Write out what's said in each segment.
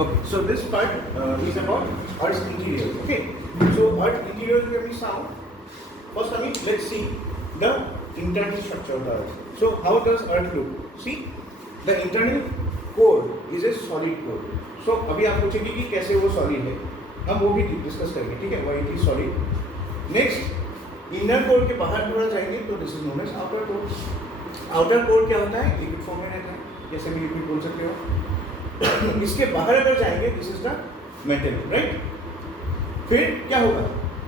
Okay, so this part is about Earth's interior. Okay, so Earth interior can be found. First, I mean, let's see the internal structure of the Earth. So, how does Earth look? See, the internal core is a solid core. So, अभी आप पूछेंगे कि कैसे वो solid है, हम वो भी डिस्कस करेंगे, ठीक है? Why it is solid. Next, inner core के बाहर थोड़ा जाएंगे तो this is known as outer core. Outer core क्या होता है? लिक्विड फॉर्म में रहता है, जैसे भी लिक्विड बोल सकते हो. इसके बाहर अगर जाएंगे this is the metal, right. फिर क्या होगा?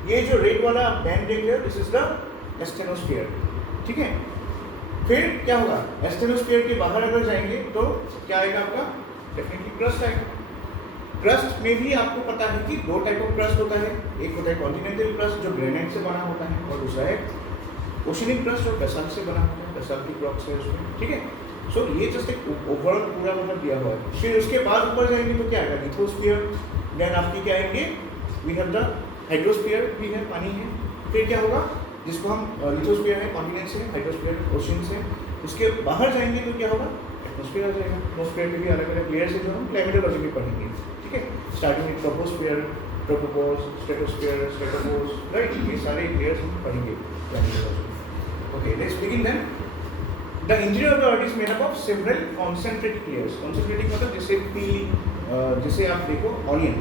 ये जो रेड वाला बैंड देख रहे हो दिस इज द एस्टेनोस्फीयर, ठीक है. फिर क्या होगा? एस्टेनोस्फीयर के बाहर अगर जाएंगे तो क्या आएगा आपका? डेफिनेटली क्रस्ट आएगा. क्रस्ट में भी आपको पता है कि दो टाइप ऑफ क्रस्ट होता है. एक होता है कॉन्टिनेंटल क्रस्ट जो ग्रेनाइट से बना होता है, और दूसरा है ओशनिक क्रस्ट जो बेसाल्ट से बना होता है, बेसाल्टिक रॉक्स है उसमें, ठीक है. सो ये जस्ट एक ओवरऑल पूरा मतलब दिया हुआ है. फिर उसके बाद ऊपर जाएंगे तो क्या आएगा? लिथोस्फीयर. देन आपकी क्या आएंगे? वी हैव द हाइड्रोस्फीयर भी है, पानी है. फिर क्या होगा? जिसको हम लिथोस्फीयर है कॉन्टिनेंट्स है, हाइड्रोस्फीयर ओशंस है. उसके बाहर जाएंगे तो क्या होगा? एटमॉस्फेयर आ जाएगा. एटमॉस्फेयर के भी अलग अलग लेयर्स है जो हम क्लाइमेटोलॉजी में पढ़ेंगे, ठीक है. स्टार्टिंग में troposphere, tropopause, stratosphere, stratopause, right. ये सारे लेयर्स हम पढ़ेंगे climatology. Okay, let's begin then. The interior of the earth is made up of several concentrated layers. Concentrated मतलब जैसे आप देखो ऑनियन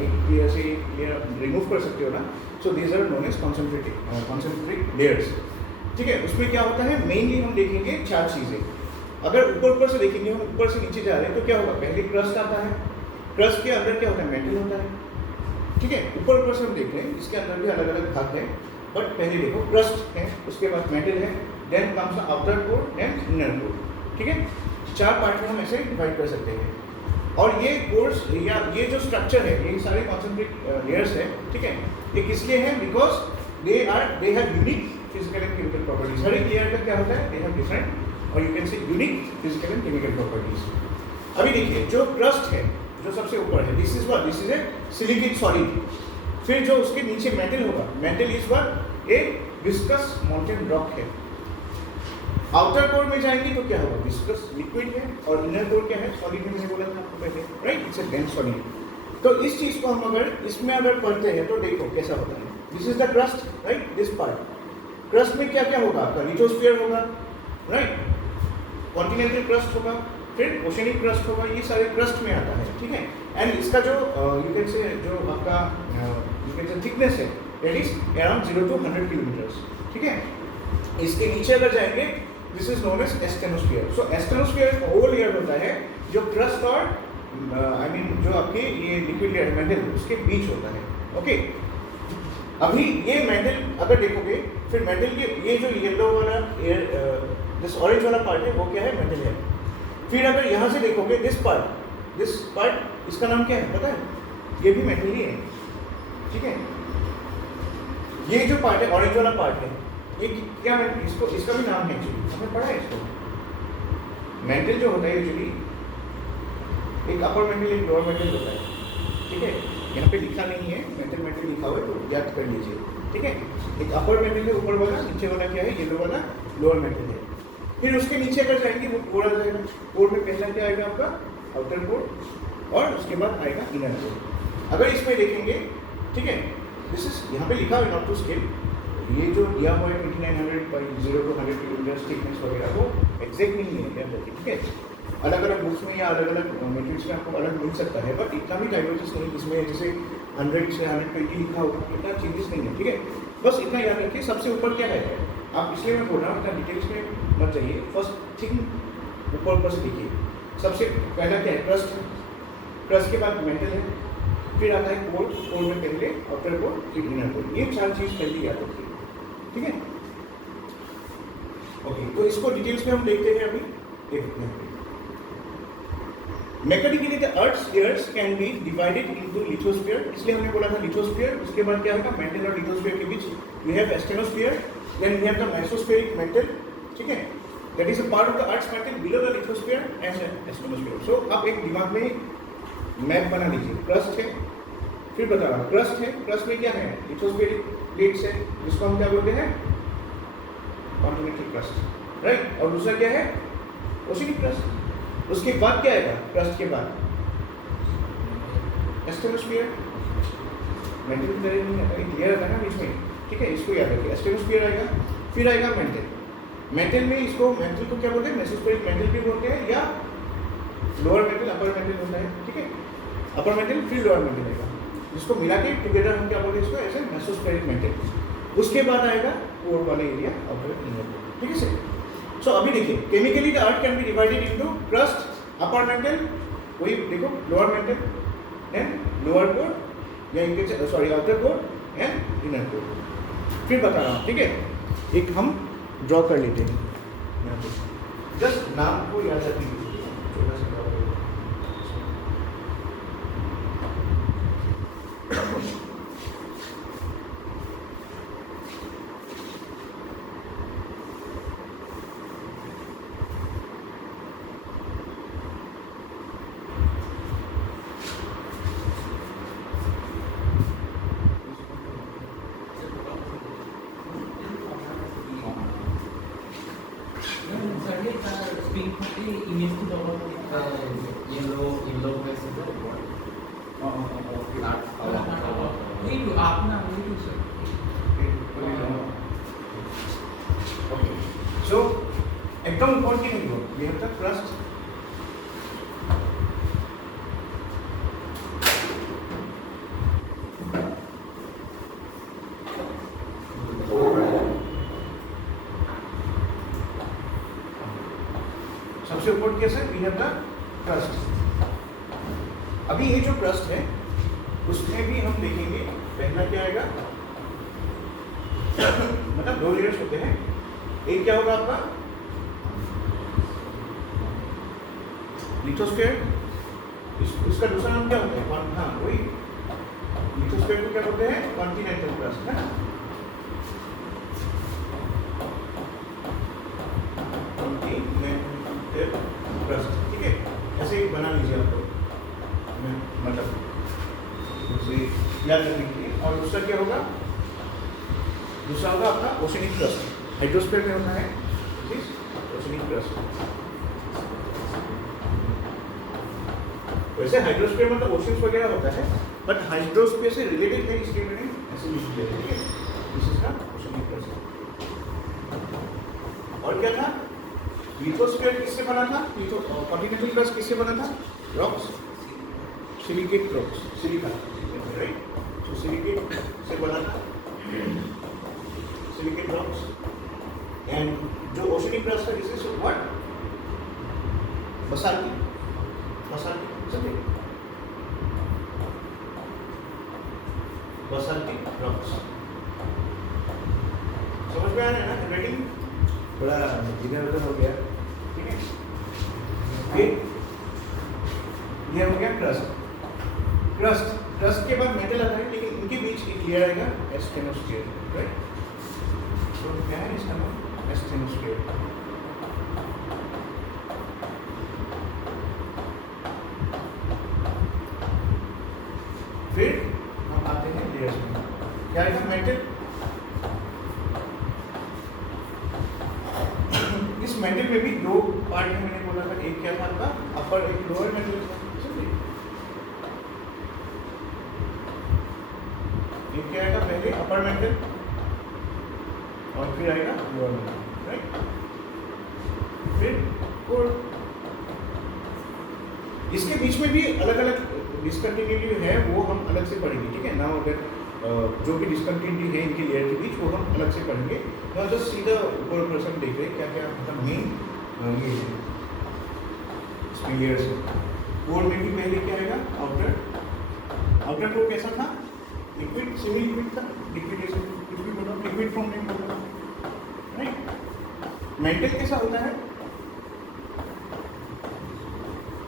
एक लेयर से लेयर रिमूव कर सकते हो ना. So these are known as concentrated layers, ठीक है. उसमें क्या होता है? मेनली हम देखेंगे चार चीज़ें. अगर ऊपर से देखेंगे, हम ऊपर से नीचे जा रहे हैं तो क्या होगा? पहले क्रस्ट आता है. क्रस्ट के अंदर क्या होता है? मेटल होता है, ठीक है. ऊपर से हम देख रहे हैं, इसके अंदर भी अलग अलग भाग है. बट पहले देखो क्रस्ट है, उसके बाद मेटल है, then comes the outer core, then inner core, ठीक है. चार पार्ट में हम ऐसे डिवाइड कर सकते हैं. और ये कोर्स या ये जो स्ट्रक्चर है, ये सारे कॉन्सेंट्रेट लेयर्स है, ठीक है. ये किस लिए है? Because they have unique physical and chemical properties. हर एक लेयर का क्या होता है? दे हैव डिफरेंट और you can say unique physical and chemical properties. अभी देखिए जो क्रस्ट है, जो सबसे ऊपर है, this is a silicate solid. फिर जो उसके नीचे मेटल होगा, mantle is what? A viscous molten rock है. आउटर कोर में जाएंगे तो क्या होगा? विस्कस लिक्विड है. और इनर कोर क्या है? सॉलिड. मैंने बोला था आपको पहले, right. It's a dense solid. तो इस चीज को हम अगर इसमें अगर पढ़ते हैं तो देखो कैसा होता है. This is the crust, right. This part crust में क्या क्या होगा? आपका लिथोस्फीयर होगा, राइट. कॉन्टिनेंटल क्रस्ट होगा, फिर ओशनिक क्रस्ट होगा. ये सारे क्रस्ट में आता है, ठीक है. एंड इसका जो यू कैन से जो आपका यू कैन से थिकनेस है that is around 0 to 100 kilometres, ठीक है. इसके नीचे अगर जाएंगे this is known as asthenosphere. So asthenosphere वो लेयर होता है जो क्रस्ट और आई मीन जो आपके ये लिक्विड लेयर मेटल उसके बीच होता है, ओके. अभी ये मेटल अगर देखोगे, फिर मेटल के ये जो येलो वाला दिस ऑरेंज वाला पार्ट है वो क्या है? मेटल है. फिर अगर यहाँ से देखोगे दिस पार्ट इसका नाम क्या है पता है? ये भी मेटल ही है, ठीक है. ये जो पार्ट है ऑरेंज वाला पार्ट है, ये क्या है? इसका भी नाम है एक्चुअली, हमने पढ़ा है इसको. मेटल जो होता है यूजुअली एक अपर मेटल एक लोअर मेटल होता है, ठीक है. यहाँ पे लिखा नहीं है, मेटल लिखा हुआ है तो याद कर लीजिए, ठीक है. एक अपर मेटल है ऊपर वाला, नीचे वाला क्या है? येलो वाला लोअर मेटल है. फिर उसके नीचे अगर जाएंगे वो कोर आ जाएगा. कोर में पहला क्या आएगा आपका? Outer core. और उसके बाद आएगा इनर कोर. अगर इसमें देखेंगे, ठीक है, दिस इज यहाँ पे लिखा हुआ नॉट टू स्केल. ये जो दिया हुआ है 2900 बाई 0 to 100 किलोमीटर थिकनेस वगैरह वो एग्जैक्ट नहीं है याद रखिए, ठीक है. अलग अलग बुक्स में या अलग अलग मेट्रिक्स में आपको अलग मिल सकता है, बट इतना भी डाइवर्जेंस नहीं जिसमें जैसे 100 से 120 लिखा होगा, इतना चेंजेस नहीं है, ठीक है. बस इतना याद रखिए. सबसे ऊपर क्या है? आप इसलिए मैं बोल रहा हूँ इतना डिटेल्स में मत जाइए. फर्स्ट थिंग ऊपर से देखिए. सबसे पहला क्या है? क्रस्ट है. क्रस्ट के बाद मेटल है, फिर आता है कोर. कोर में पहले आउटर कोर, फिर इनर कोर. ये चार चीज़ पहले याद रखिए, ठीक है. ओके, तो इसको डिटेल्स में हम देखते हैं. अभी देखते हैं. Mechanically the earth's layers can be divided into lithosphere. इसलिए हमने बोला था लिथोस्फीयर. उसके बाद क्या होगा? मेटल और लिथोस्फीयर के बीच we have asthenosphere, then we have the mesospheric mantle, ठीक है. That is a part of the earth's mantle below the lithosphere and asthenosphere. So आप एक दिमाग में मैप बना लीजिए. क्रस्ट है, फिर बता रहा हूँ क्रस्ट है. क्रस्ट में क्या है? लिथोस्फेरिक प्लेट्स है जिसको हम क्या बोलते हैं? Continental crust, right. और दूसरा क्या है? Oceanic crust. उसके बाद क्या आएगा? क्रस्ट के बाद एस्टेनोस्फीयर मेंटल की तरह नहीं आता, क्लियर आता है ना बीच में, ठीक है, इसको याद रखिए। एस्टेनोस्फीयर आएगा, फिर आएगा मेंटल। मेंटल में इसको, मेंटल को क्या बोलते हैं, मेसोस्फेरिक मेंटल भी बोलते हैं, या लोअर मेंटल अपर मेंटल होता है, ठीक है, अपर मेंटल फिर लोअर मेंटल आएगा, जिसको मिला के टुगेदर हम क्या बोलते हैं इसको, ऐसे मेसोस्फेरिक मेंटल। उसके बाद आएगा कोर वाले एरिया आउटर इनर, ठीक है सर। सो अभी देखिए, chemically the earth can be divided into crust, upper mantle, वही देखो lower mental and lower core, या इनके sorry outer core and inner core. फिर बता रहा हूँ, ठीक है, एक हम ड्रॉ कर लेते हैं यहाँ पे, जस्ट नाम को याद रखिए, छोटा सा ड्रॉ कर लेते हैं। So, एकदम ऊपर की नहीं हो, ये होता है क्रस्ट, सबसे ऊपर कैसे, वी हैव द क्रस्ट। अभी ये जो क्रस्ट है उसमें भी हम देखेंगे, पहला क्या आएगा, मतलब दो लेयर्स होते हैं, एक क्या होगा आपका लिथोस्फीयर, इसका दूसरा नाम क्या होता है, हाँ वही लिथोस्फीयर को क्या बोलते हैं, कॉन्टिनेंटल क्रस्ट, है ना, कॉन्टिनेंटल क्रस्ट, ठीक है, ऐसे ही बना लीजिए आपको, मतलब याद रखने के लिए। और दूसरा क्या होगा, दूसरा होगा आपका ओशनिक क्रस्ट, हाइड्रोस्फीयर में होता है, ओशनिक क्रस्ट। वैसे हाइड्रोस्फीयर मतलब ओशंस वगैरह होता है, बट हाइड्रोस्फीयर से रिलेटेड है, इसके मैंने ऐसे लिख दिया, ठीक है, this is the oceanic crust. और क्या था, लिथोस्फीयर किससे बना था, कॉन्टिनेंटल क्रस्ट किससे बना था, rocks, silicate rocks, silica, right, तो सिलिकेट से बना था, सिलिकेट रॉक्स। एंड जो ओशनिक क्रस्ट है, this is what, basaltic, basaltic, समझे, बसाल्टिक रॉक्स, समझ में आ रहा है ना, रेटिंग थोड़ा इधर उधर हो गया, ठीक है। फिर ये हो गया क्रस्ट, क्रस्ट, क्रस्ट के बाद मेटल आता है, लेकिन इनके बीच एक लेयर आएगा एस्टेनोस्फीयर, राइट, तो क्या है इसका नाम, एस्टेनोस्फीयर। फिर हम आते हैं लेयर्स में, क्या आएगा, मेटल, इस मेटल में भी दो पार्ट में मैंने बोला था, एक क्या था आपका अपर, एक लोअर मेटल था, समझे, एक क्या आएगा पहले अपर मेटल और फिर आएगा लोअर मेटल, राइट, फिर कोर। इसके बीच में भी अलग अलग डिस्कंटिन्यूटी है, वो हम अलग से पढ़ेंगे, ठीक है ना, अगर जो भी डिस्कंटिन्यूटी है इनके लेयर के बीच, वो हम अलग से पढ़ेंगे। तो जस्ट सीधा ऊपर पर्सन देख रहे हैं क्या क्या मतलब मेन ये है इसमें लेयर्स है। कोर में भी पहले क्या आएगा, आउटर, आउटर कोर कैसा था, लिक्विड, सेमी लिक्विड था, लिक्विड ऐसे कुछ भी बोलो, लिक्विड फॉर्म में बोलो, राइट। मेंटल कैसा होता है,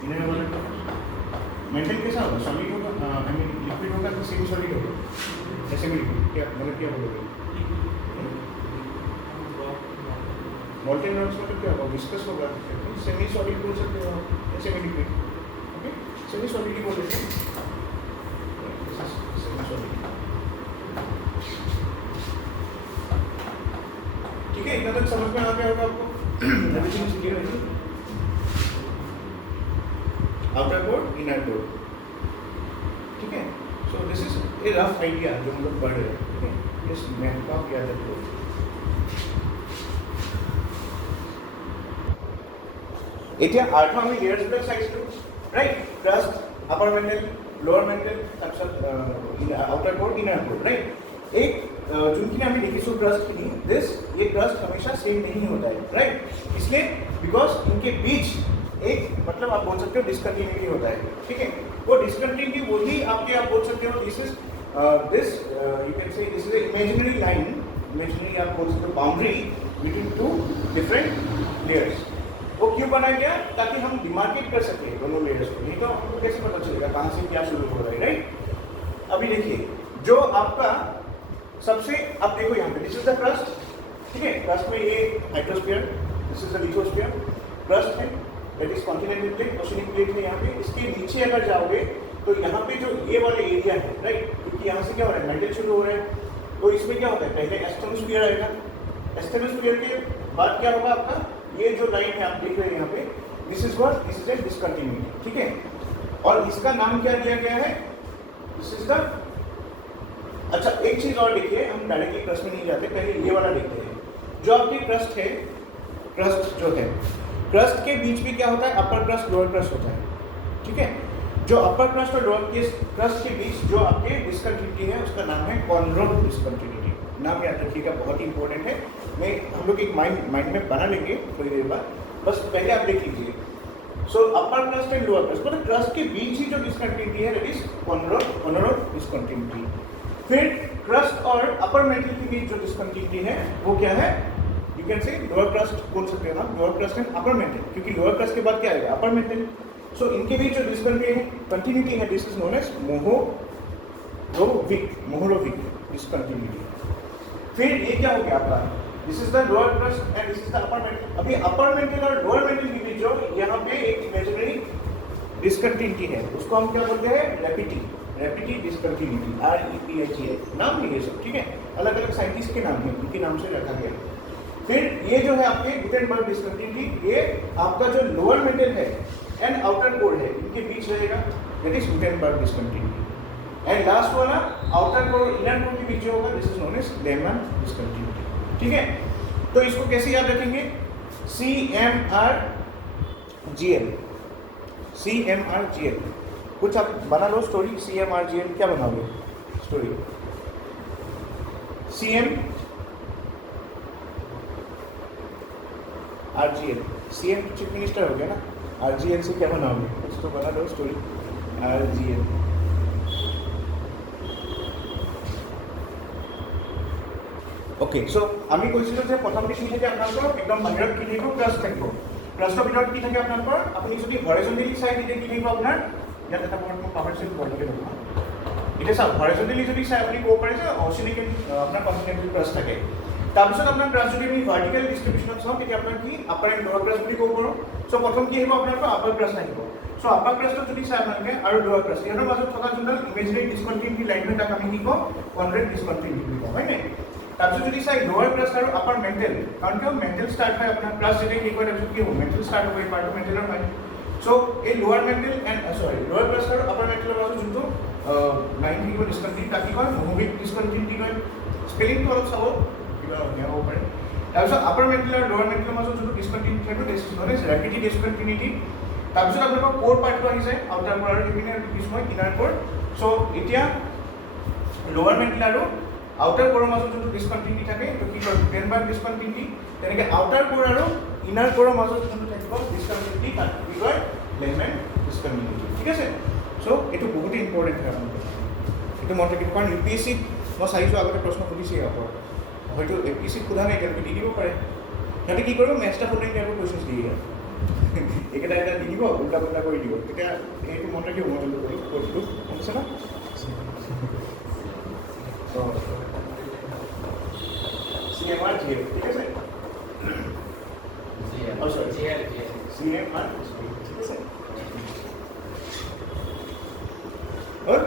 इन्हें वाला मेंटल कैसा होगा, सॉलिड होगा, आई मीन लिक्विड होगा कि सेमी सॉलिड होगा, ऐसे भी लिक्विड, क्या मतलब क्या बोलोगे, मॉल्टेन रॉक्स मतलब क्या होगा, विस्कस होगा, सेमी सॉलिड बोल सकते हो आप, या semi liquid, okay, semi solid ही बोल देते हैं, सेमी सॉलिड, ठीक है, इतना तक समझ में आ गया होगा आपको, एवरीथिंग क्लियर है। आउटर कोर, इनर कोर, ठीक है. So this is A rough idea जो हम लोग पढ़ रहे हैं. ठीक है, जस्ट मैप का याद रखो. এতিয়া আৰ্থ আমি লেয়াৰ্ছবিলাক চাইছিলোঁ, ৰাইট? ক্ৰাষ্ট, আপাৰ মেণ্টেল, লোৱাৰ মেণ্টেল, তাৰপিছত আউটাৰ কোৰ, ইনাৰ কোৰ, ৰাইট? एक जोनखिनि আমি দেখিছোঁ ক্ৰাষ্টখিনি, दिस ये क्रस्ट हमेशा सेम नहीं होता है, राइट? इसलिए बिकॉज इनके बीच एक मतलब आप बोल सकते हो डिसकंटिन्यूटी होता है. ठीक है, वो डिसकंटिन्यूटी वही आपके आप बोल सकते हो this is this you can say this is A imaginary line, imaginary आप बोल सकते हो boundary between two different layers. वो क्यों बनाया गया? ताकि हम डिमार्केट कर सके दोनों लेयर्स को. नहीं तो हमको कैसे पता चलेगा कहाँ से क्या शुरू हो रहा है, राइट? अभी देखिए जो आपका सबसे, अब देखो यहाँ पे दिस इज द क्रस्ट. ठीक है, क्रस्ट में ये hydrosphere, this is the lithosphere. Crust है that is continental plate, oceanic plate है यहाँ पे. इसके नीचे अगर जाओगे तो यहाँ पे जो ये वाले एरिया है, राइट, क्योंकि यहाँ से क्या हो रहा है, मेंटल शुरू हो रहा है. तो इसमें क्या होता है, पहले एस्टेनोस्फीयर आएगा. एस्टेनोस्फीयर के बाद क्या होगा आपका, ये जो लाइन है आप देख रहे हैं यहाँ पे, this is what, this is A discontinuity. ठीक है, और इसका नाम क्या दिया गया है, दिस इज द. अच्छा एक चीज और देखिए, हम डायरेक्टली क्रस्ट में नहीं जाते, पहले ये वाला देखते हैं. जो आपकी क्रस्ट है, क्रस्ट जो है, क्रस्ट के बीच में क्या होता है, अपर क्रस्ट लोअर क्रस्ट होता है. ठीक है, जो अपर क्रस्ट और लोअर क्रस्ट के बीच जो आपके डिसकंटिन्यूटी है उसका नाम है कॉनरोड डिसकंटिन्यूटी. नाम याद रखिएगा, बहुत ही इंपॉर्टेंट है. मैं हम लोग एक माइंड में बना लेंगे थोड़ी देर बाद, बस पहले आप देख लीजिए. सो अपर क्रस्ट एंड लोअर क्रस्ट, मतलब क्रस्ट के बीच ही जो डिसकंटिन्यूटी है दैट इज कॉनरोड डिसकंटिन्यूटी. फिर क्रस्ट और अपर मेंटल के बीच जो डिसकंटिन्यूटी है वो क्या है, you can say lower crust बोल सकते हो आप, lower crust and upper mantle, क्योंकि लोअर क्रस्ट के बाद क्या आएगा, अपर मेंटल. सो इनके बीच जो डिसकंटिन्यूटी है this is known as Mohorovicic discontinuity. फिर ये क्या हो गया आपका, this is the lower crust and this is the upper mantle. अभी अपर मेंटल और लोअर मेंटल के बीच जो यहाँ पे एक इमेजिनरी डिसकंटिन्यूटी है उसको हम क्या बोलते हैं, रैपिटी डिसकंटिन्यूटी, REPITI नाम है ये सब. ठीक है, अलग अलग साइंटिस्ट के नाम है, उनके नाम से रखा गया. फिर ये जो है आपके गुटेनबर्ग डिसकंटिन्यूटी, ये आपका जो लोअर मेंटल है एंड आउटर कोर है इनके बीच रहेगा, that is Gutenberg discontinuity. And last वाला आउटर कोर इनर कोर के बीच जो होगा this is known as Lehmann discontinuity. ठीक है, तो इसको कैसे याद रखेंगे, CMRGL. कुछ आप बना लो स्टोरी, CMRGL क्या बनाओगे स्टोरी, CMRGL. CM तो चीफ मिनिस्टर हो गया ना, RGL से क्या बनाओगे, कुछ तो बना लो स्टोरी. RGL okay. सो আমি কৈছিলোঁ যে প্ৰথমতে কি থাকে আপোনালোকৰ একদম বাহিৰত কি থাকিব, ক্ৰাষ্ট থাকিব. ক্ৰাষ্টৰ ভিতৰত কি থাকে আপোনালোকৰ, আপুনি যদি হৰাইজণ্টেলি চাই তেতিয়া কি থাকিব আপোনাৰ, ইয়াত এটা পইণ্ট মই পাহৰিছিলোঁ ভালকৈ দেখোন. এতিয়া চাওক, হৰাইজণ্টেলি যদি চাই আপুনি ক'ব পাৰে যে অচিলিক আপোনাৰ কণ্টিনেণ্টেল ক্ৰাষ্ট থাকে. তাৰপিছত আপোনাৰ ক্ৰাষ্ট যদি আমি ভাৰ্টিকেল ডিষ্ট্ৰিবিউশ্যনত চাওঁ তেতিয়া আপোনাৰ কি আপাৰ এণ্ড লোৱাৰ ক্ৰাষ্ট বুলি ক'ব পাৰোঁ. চ' প্ৰথম কি আহিব আপোনালোকৰ আপাৰ ক্ৰাষ্ট আহিব. চ' আপাৰ ক্ৰাষ্টত যদি চাই আপোনালোকে আৰু লোৱাৰ ক্ৰাষ্ট, ইহঁতৰ মাজত থকা যোনডাল ইমেজিনেৰী ডিছকণ্টিনিউটি লাইন হয় তাক আমি কি কওঁ, কনৰেড ডিছকণ্টিনিউটি বুলি কওঁ, হয় নাই? তাৰপিছত যদি চাই লোৱাৰ ক্ৰাষ্ট আৰু আপাৰ মেণ্টেল, কাৰণ কিয় মেণ্টেল ষ্টাৰ্ট হয় আপোনাৰ ক্ৰাষ্ট যেতিয়া শেষ হয় তাৰপিছত কি হ'ব, মেণ্টেল ষ্টাৰ্ট হ'ব, এই পাৰ্টটো মেণ্টেলৰ হয়. চ' এই লোৱাৰ মেণ্টেল এণ্ড লোৱাৰ ক্ৰাষ্ট আৰু আপাৰ মেণ্টেলৰ মাজত যোনটো লাইন থাকিব ডিছকণ্টিনিউটি তাক কি কয়, মোহোভিক ডিছকণ্টিনিউটি কয়. স্পেলিংটো অলপ চাব কিবা বেয়া হ'ব পাৰে. তাৰপিছত আপাৰ মেণ্টেল আৰু লোৱাৰ মেণ্টেলৰ মাজত যোনটো ডিছকণ্টিনিউটি থাকিব this is known as Repetti discontinuity. তাৰপিছত আপোনালোকৰ কোৰ পাৰ্টটো আহি যায়, আউটাৰ কোৰ আৰু ইপিনে কিছু হয় ইনাৰ কোৰ. চ' এতিয়া লোৱাৰ মেণ্টেল আৰু আউটাৰ কোৰৰ মাজত যোনটো ডিছকণ্টিনিউটি থাকে এইটো কি কয়, গুটেনবাৰ্গ ডিছকণ্টিনিউটি. তেনেকৈ আউটাৰ কোৰ আৰু ইনাৰ কোৰৰ মাজত যোনটো থাকিব ডিছকণ্টিনিউটি তাক কি কয়, লেহমেন ডিছকণ্টিনিউটি. ঠিক আছে, চ' এইটো বহুতেই ইম্পৰ্টেণ্ট হয় আপোনালোকে, এইটো মনত ৰাখিব. কাৰণ UPSC মই চাইছোঁ আগতে প্ৰশ্ন সুধিছে ইয়াৰ ওপৰত, হয়তো APSC সোধা নাই, তেওঁলোকে দি দিব পাৰে. সিহঁতে কি কৰিব, মেথছটা ফুল টাইম কুৱেশ্যনছ দিয়ে, এইকেইটা এটা দি দিব, উল্টা পুল্টা কৰি দিব. তেতিয়া সেইটো মনত ৰাখিব, মই যোনটো ক'লোঁ কোৰ্চটো শুনিছে ন. CMRGL, ঠিক আছে, CMRGL, ঠিক আছে. और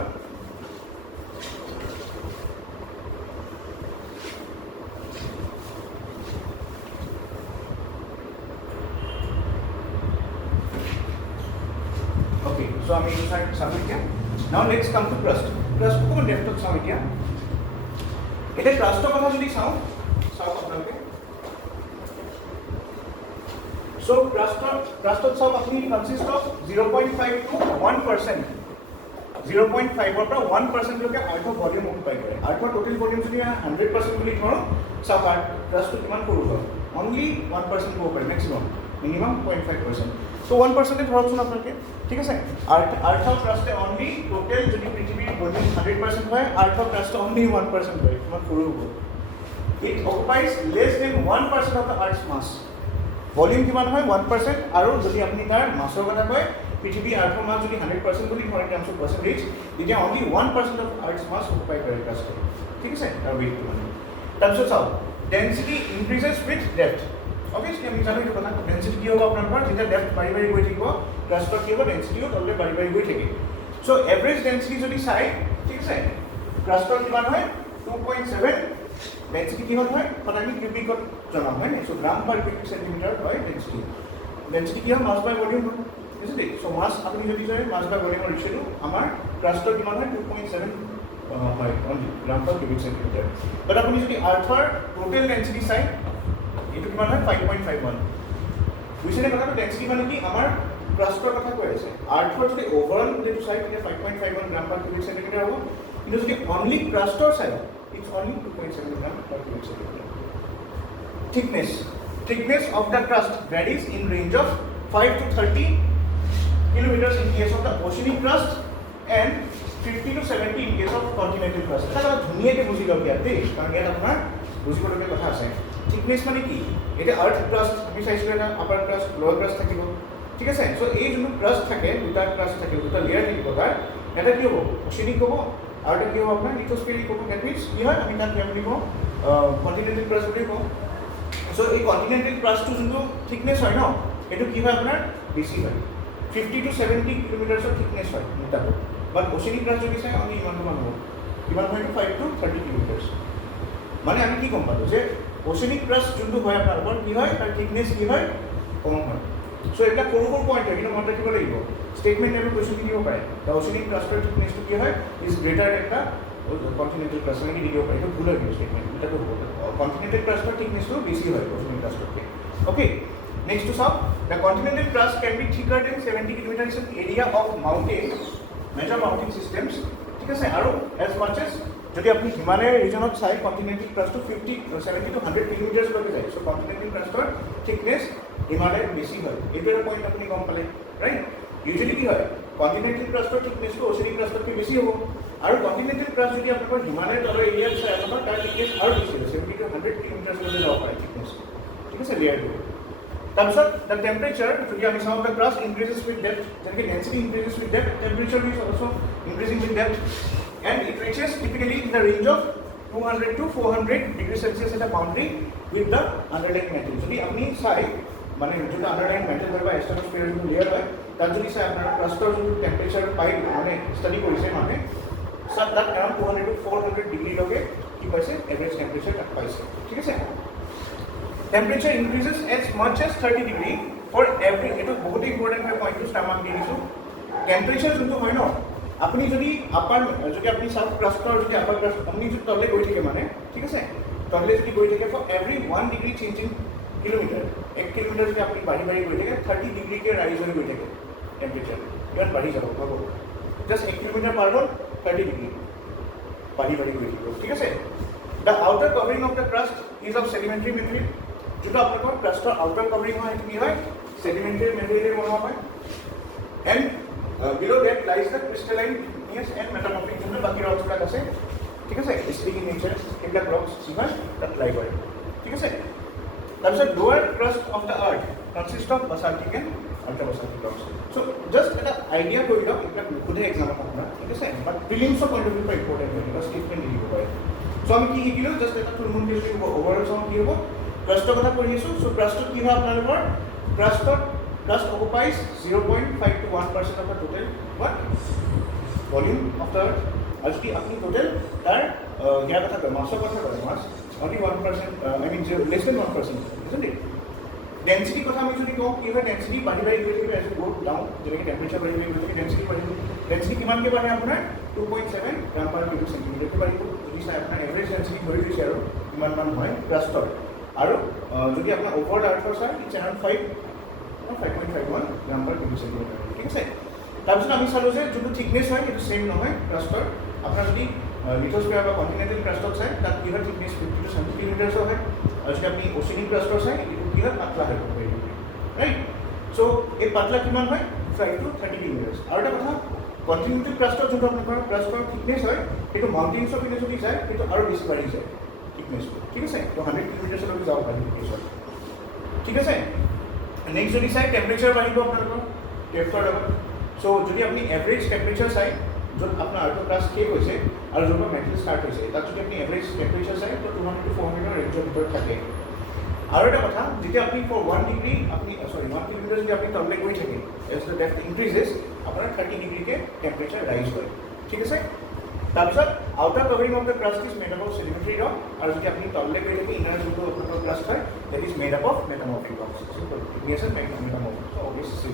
ओके, So আমি এই সাইড চাম এতিয়া now let's come to crust ক্ৰাষ্টটো কোন ডেপ্থত চাম এতিয়া এটা ক্ৰাষ্টৰ কথা যদি চাওঁ আপোনালোকে so crusted salt actually consists of 0.5 to 1%. 0.5 or 1% look at earth volume occupy करे earth total volume যদি 100% বুলি ধৰো সব crust কিমান সৰু হয় only 1% হ'ব পাৰে maximum minimum 0.5%. so 1% ধৰকচোন আপোনালোকে ঠিক আছে earth crust only total যদি পৃথিৱীৰ volume 100% হয় earth crust only 1% হয় কিমান সৰু হ'ব it occupies less than 1% of the earth's mass. Volume কিমান হয় 1% আৰু যদি আপুনি তাৰ মাছৰ কথা কয় পৃথিৱী আৰ্থৰ মাছ যদি 100% বুলি ধৰে টাইমছ অফ পাৰ্চেন্টেজ তেতিয়া only 1% of earth's mass occupy কৰে ক্ৰাষ্ট ঠিক আছে তাৰ ওয়েটটো মানে তাৰপিছত চাও density increases with depth obviously আমি জানো এইটো কথা ডেনসিটি কি হ'ব আপোনালোকৰ যেতিয়া ডেপথ বাঢ়ি বাঢ়ি গৈ থাকিব ক্ৰাষ্টৰ কি হ'ব ডেনসিটিও তললৈ বাঢ়ি বাঢ়ি গৈ থাকে সো এভাৰেজ ডেনসিটি যদি চাই ঠিক আছে ক্ৰাষ্টৰ কিমান হয় 2.7 ডেনসিটি কি হয় সদায় কিউবিকত জনা হয় সো গ্রাম পার কিউবিক সেন্টিমিটার হয় ডেনসিটি ডেনসিটি কি হয় মাস বাই ভলিউম বুঝলি সো মাস আপনি যদি যায় মাস বাই ভলিউম রেশিও আমার ক্ৰাস্টৰ কিমান হয় 2.7 হয় অনলি গ্ৰাম পাৰ কিউবিক সেন্টিমিটাৰ বাট আপনি যদি আৰ্থৰ টোটাল ডেনসিটি চাই এটো কিমান হয় 5.51 বুঝছেনে কথাটো ডেনসিটি মানে কি আমাৰ ক্ৰাস্টৰ কথা কৈ আছে আৰ্থৰ যদি ওভাৰঅল যেটো চাই তেতিয়া 5.51 গ্ৰাম পাৰ কিউবিক সেন্টিমিটাৰ হ'ব কিন্তু যদি অনলি ক্ৰাস্টৰ চাই it's only 2.7 gram per cubic centimeter. Thickness of the crust varies in range of 5 to 30 kilometers in case of the oceanic crust and 50 to 70 in case of continental crust. এটা ধুনীয়াকৈ বুজি লওক ইয়াত দেই কাৰণ ইয়াত আপোনাৰ বুজিবলগীয়া কথা আছে thickness মানে কি এটা আৰ্থ ক্ৰাষ্ট আমি চাইছিলো এটা আপাৰ ক্ৰাষ্ট লোৱাৰ ক্ৰাষ্ট থাকিব ঠিক আছে সো এই যোনটো ক্ৰাষ্ট থাকে দুটা ক্ৰাষ্ট থাকে দুটা লেয়াৰ থাকিব তাৰ এটা কি হ'ব oceanic হ'ব আৰু এটা কি হ'ব আপোনাৰ লিথোস্ফিয়াৰিক হ'ব দ্যাট মিন্স কি হয় আমি তাত কেনেকৈ কওঁ কন্টিনেন্টাল ক্ৰাষ্ট বুলি কওঁ সো এই কন্টিনেন্টাল ক্ৰাষ্টটো যোনটো থিকনেছ হয় ন এইটো কি হয় আপোনাৰ বেছি হয় 50 to 70 কিলোমিটাৰছৰ থিকনেছ হয় মোটামুটি বাট ওশেনিক ক্ৰাষ্ট যদি চাই আমি ইমানটো মানুহ কিমান হয় 5 to 30 কিলোমিটাৰছ মানে আমি কি গম পালো যে ওশেনিক ক্ৰাষ্ট যোনটো হয় আপোনালোকৰ কি হয় তাৰ থিকনেছ কি হয় কম হয় সো এটা সৰু সৰু পইণ্ট হয় কিন্তু মনত ৰাখিব লাগিব statement এর কোশ্চেন কি দিব পারে the oceanic crust thickness to কি হয় is greater than the continental crust মানে কি দিব পারে এটা ভুল হয়ে গেল স্টেটমেন্ট এটা তো continental crust thickness to বেশি হয় oceanic crust থেকে okay next to sum the continental crust can be thicker than 70 kilometers in area of mountain major mountain systems ঠিক আছে আৰু as much as যদি আপনি হিমালয় রিজনত চাই continental crust 70 to 100 কিলোমিটার লৈকে যায় so continental crust thickness Himalaya বেশি হয় এটা পয়েন্ট আপনি গম পালে রাইট usually কি হয় কন্টিনেন্টাল ক্ৰাস্টৰ থিকনেস তো ওশেনিক ক্ৰাস্টতকৈ বেছি হ'ব আৰু কন্টিনেন্টাল ক্ৰাস্ট যদি আপোনাৰ হিমালয়ৰ তলৰ এৰিয়াত চাই আপোনাৰ তাৰ থিকনেস আৰু বেছি হ'ব 70 to 100 কিলোমিটাৰ লৈকে যাব পাৰে থিকনেস ঠিক আছে লেয়াৰটো তাৰপিছত the temperature যদি আমি চাওঁ the crust increases with depth যেনেকৈ density increases with depth temperature is also increasing with depth and it reaches typically in the range of 200 to 400 degrees Celsius at a boundary with the underlying metal যদি আপনি চাই মানে যেটা underline metal বা stratosphere যে layer হয় তার যদি চাই আপনারা ক্ৰাস্টৰ যে টেম্পাৰেচাৰ পাই মানে স্টাডি কৰিছে মানে সব দ্যাট अराउंड 200 to 400 ডিগ্রি লগে কি পাইছে এভারেজ টেম্পারেচার তাক পাইছে ঠিক আছে temperature increases as much as 30 degree for every এটা বহুত ইম্পর্টেন্ট হয় পয়েন্ট টু স্টামাক দি দিছো টেম্পারেচার যোনটো হয় ন আপনি যদি আপার যদি আপনি সাব ক্ৰাস্টৰ যদি আপার ক্রাস্ট আপনি যদি তলে গৈ থাকে মানে ঠিক আছে তলে যদি গৈ থাকে for every 1 degree changing kilometre 1 kilometre যদি আপনি বাড়ি বাড়ি গৈ থাকে 30 ডিগ্রি কে রাইজ হয়ে গৈ থাকে টেম্পারেচার ইমান বাড়ি যাব ভাবো জাস্ট 1 কিলোমিটার পার হল 30 ডিগ্রি বাড়ি বাড়ি গৈ থাকিব ঠিক আছে the outer covering of the crust is of sedimentary material যেটা আপনার ক্ৰাস্টৰ outer covering হয় কি হয় sedimentary material বনোৱা হয় and below that lies the crystalline yes and metamorphic যোনটো বাকি ৰকবিলাক আছে ঠিক আছে স্পিকিং নেচাৰ এইবিলাক ৰকস সিমান তাত লাই কৰে ঠিক আছে তাৰপিছত lower crust of the earth consists of basaltic and ultrabasaltic rocks so just এটা আইডিয়া কৰি লওক এইবিলাক খুদে এক্সাম্পল আপোনাৰ ঠিক আছে বাট প্ৰিলিমছৰ পইণ্ট অফ ভিউ পৰা ইম্পৰ্টেন্ট হয় বিকজ স্টেটমেন্ট দিব পাৰে সো আমি কি শিকিলো জাস্ট এটা থুলমুলকৈ যদি ওভাৰঅল চাওঁ কি হ'ব ক্ৰাষ্টৰ কথা কৈ আছো সো ক্ৰাষ্টত কি হয় আপোনালোকৰ crust occupies 0.5 to 1% of the total what volume of the earth আৰু যদি আপনি টোটাল তাৰ ইয়াৰ কথা কয় মাছৰ কথা কয় মাছ only 1% I mean less than 1% isn't it density কথা আমি যদি কওঁ কি হয় ডেন্সিটি বাঢ়ি বাঢ়ি গৈ থাকিব এজ ইউ গো ডাউন যেনেকৈ টেম্পাৰেচাৰ বাঢ়ি বাঢ়ি গৈ থাকে ডেন্সিটি বাঢ়িব ডেন্সিটি কিমানকৈ বাঢ়ে আপোনাৰ 2.7 গ্ৰাম পাৰ কিউবিক চেণ্টিমিটাৰকৈ বাঢ়িব যদি চাই আপোনাৰ এভাৰেজ ডেন্সিটি ধৰি দিছে আৰু কিমান মান হয় ক্ৰাষ্টৰ আৰু যদি আপোনাৰ অভাৰ আৰ্থৰ চাই it's around 5.51 gram per cubic centimetre ঠিক আছে তাৰপিছত আমি চালোঁ যে যোনটো থিকনেছ হয় সেইটো ছেইম নহয় ক্ৰাষ্টৰ আপোনাৰ যদি লিথোস্ফিয়াৰ বা কণ্টিনেণ্টেল ক্ৰাষ্টত চাই তাত কি হয় থিকনেছ 50 to 70 মিটাৰ্ছৰ হয় আৰু যদি আপুনি অচিনিক ক্ৰাষ্টৰ চাই এইটো কি হয় পাতলা হয় ৰাইট চ' এই পাতলা কিমান হয় 5 to 30 কিলোমিটাৰ্ছ আৰু এটা কথা কণ্টিনেণ্টেল ক্ৰাষ্টৰ যোনটো আপোনাৰ ক্ৰাষ্টৰ থিকনেছ হয় সেইটো মাউণ্টেইনছৰ পিনে যদি যায় সেইটো আৰু বেছি বাঢ়ি যায় থিকনেছটো ঠিক আছে তো 100 কিলোমিটাৰ্ছলৈকে যাব পাৰি থিকনেছত ঠিক আছে নেক্সট যদি চাই টেম্পাৰেচাৰ বাঢ়িব আপোনালোকৰ ডেপ্থৰ লগত চ' যদি আপুনি এভাৰেজ টেম্পাৰেচাৰ চাই য'ত আপোনাৰ আৰ্থৰ ক্ৰাষ্ট শেষ হৈছে আৰু য'ৰ পৰা মেটেল ষ্টাৰ্ট হৈছে তাত যদি আপুনি এভাৰেজ টেম্পাৰেচাৰ চাই তো 200 to 400 ৰেঞ্জৰ ভিতৰত থাকে আৰু এটা কথা যেতিয়া আপুনি ফৰ 1 ডিগ্ৰী আপুনি 1 কিলোমিটাৰ যদি আপুনি তললৈ গৈ থাকে এজ দ্য ডেপ্থ ইনক্ৰিজেছ আপোনাৰ 30 ডিগ্ৰীকে টেম্পাৰেচাৰ ৰাইজ হয় ঠিক আছে তাৰপিছত outer covering of the crust is made up of sedimentary rock আৰু যদি আপুনি তললৈ গৈ থাকে ইনাৰ যোনটো আপোনাৰ ক্ৰাষ্ট হয় that is made up of metamorphic rock simple igneous metamorphic obviously